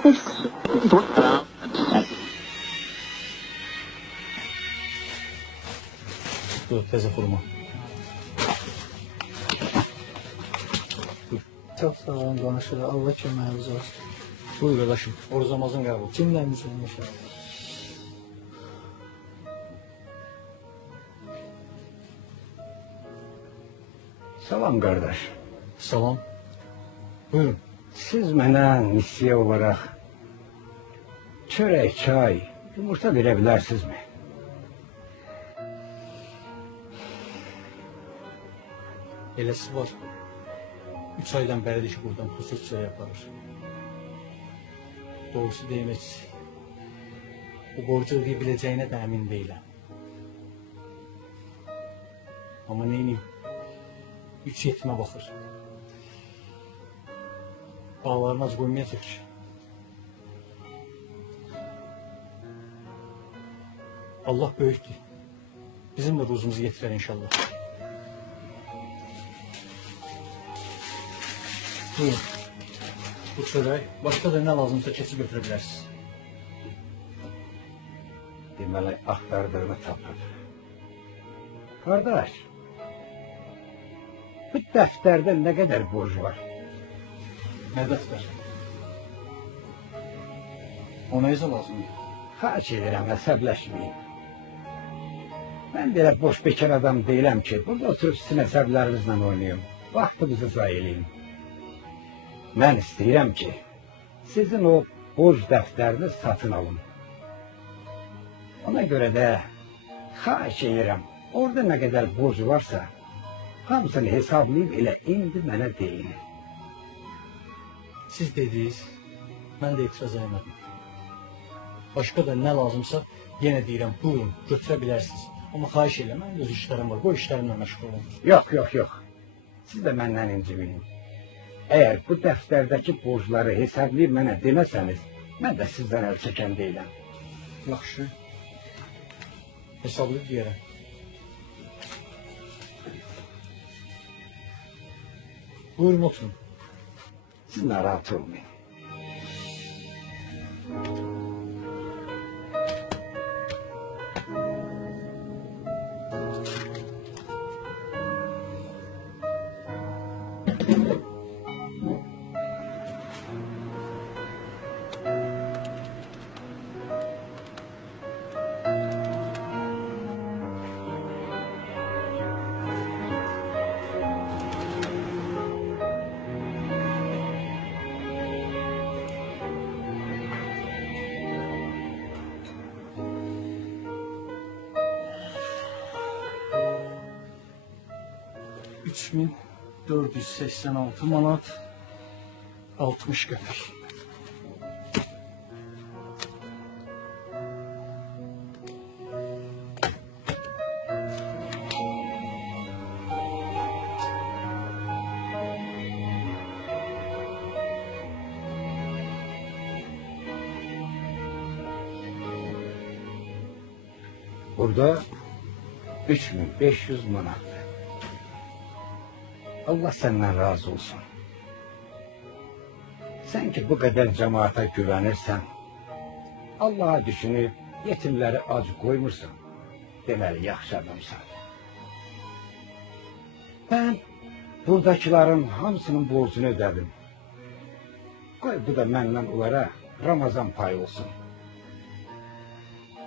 Dur, təzə xurma. Çox sağ olun qonşular. Allah köməyiniz olsun. Buyur qardaşım, orucamazın qəbul. Cümləmizin inşallah. Salam qardaş. Salam. Buyurun. Siz mənə missiya olaraq çörək, çay, yumurta verə bilərsinizmi? Eləsi var. 3 aydan bəridir ki, buradan xüsus çörək aparır. Doğrusu demək, bu borcu ödeyə biləcəyinə də əmin deyiləm. Amma neyini? 3 yetimə baxır. Bağlarını az qoymayacaq ki. Allah böyükdür. Bizim de ruzumuzu getirir inşallah. Buyurun. Bu çörək, başqa da nə lazımsa keçib götürə bilərsiniz. Deməli, axtardığını tapır. Qardaş, bu dəftərdə nə qədər borc var? Nə dəftər? O nə izə lazımdır? Xaç edirəm, əsəbləşməyin. Mən belə boş bekar adam deyiləm ki, burada oturub sizin əsəblərinizlə oynayım. Vaxtınızı zay eləyim. Mən istəyirəm ki, sizin o borc dəftərini satın alın. Ona görə də xaç edirəm, orada nə qədər borc varsa, hamısını hesablayıb elə indi mənə deyin. Siz dediniz, mən də etiraz eləmədim. Başqa da nə lazımsa yenə deyirəm, buyurun, götürə bilərsiniz. Amma xahiş eləməm, öz işlərim var, bu işlərimlə məşğul olun. Yox. Siz də məndən inciməyin. Əgər bu dəftərdəki borcları hesablayıb mənə deməsəniz, mən də sizdən əl çəkən deyiləm. Yaxşı. Hesablayıb deyərəm. Buyurun, oturun. Siz narahat olmayın. $3486 manat 60 qəpik. Burada 3500 manat. Allah senden razı olsun. Sen ki bu kadar cemaate güvenirsen, Allah'a düşünüp yetimleri ac koymursan, deməli yaxşı adamsan. Ben buradakilerin hamısının borcunu ödedim. Qoy bu da məndən onlara Ramazan payı olsun.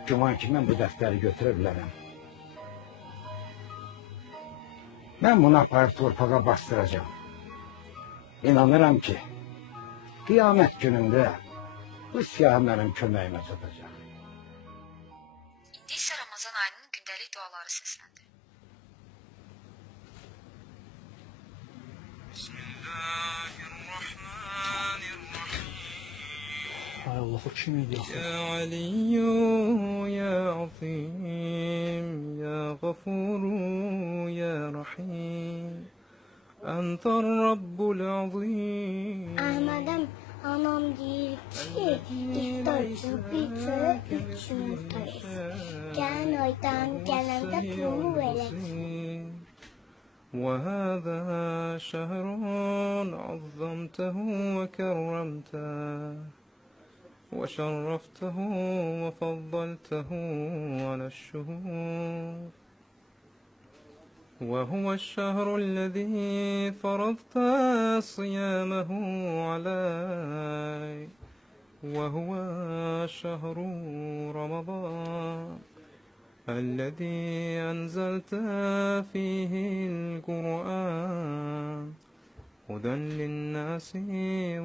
Güman ki mən bu dəftəri götürə bilərəm. Ben bunu aparıp torpağa bastıracağım. İnanıram ki, kıyamet gününde bu siyah benim köməyimə çatacaq. İndi isə Ramazan ayının gündəlik duaları səsləndir. Hay Allah, o kim idi? Ya Aliyyu ya Azim ya Gafuru ya Rahim Entar Rabbul Azim. Ahmet'im anam deyir ki, iftar üçün bir çörək, 3 yumurta yesin. Gələn aydan gələndə pulunu verəcək. وهذا شهر عظمته وكرمته وشرفته وفضلته على الشهور، وهو الشهر الذي فرضت صيامه علي، وهو شهر رمضان الذي أنزلت فيه القرآن هدى للناس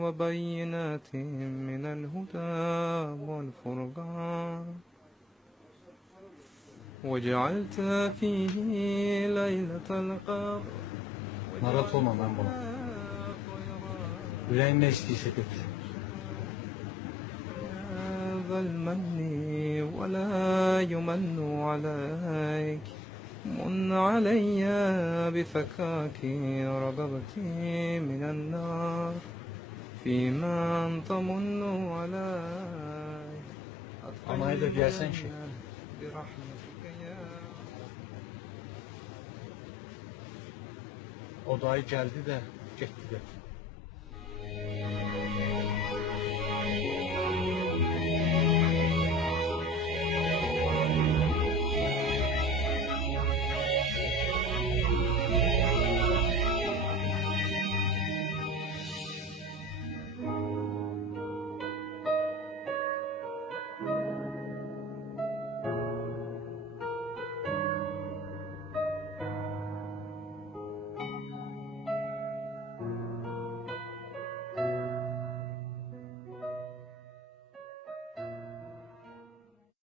وبينات من الهدى والفرقان، وجعلت فيه ليلة القدر. Narahat olma ben bunu. Yüreğin ne istiyse götür. هذا المن ولا يمن عليك، من علي بفكاك رغبتي من النار، فيما تمن علي. Anayı da gelsen şey. برحمتك يا O dayı geldi de gitti de.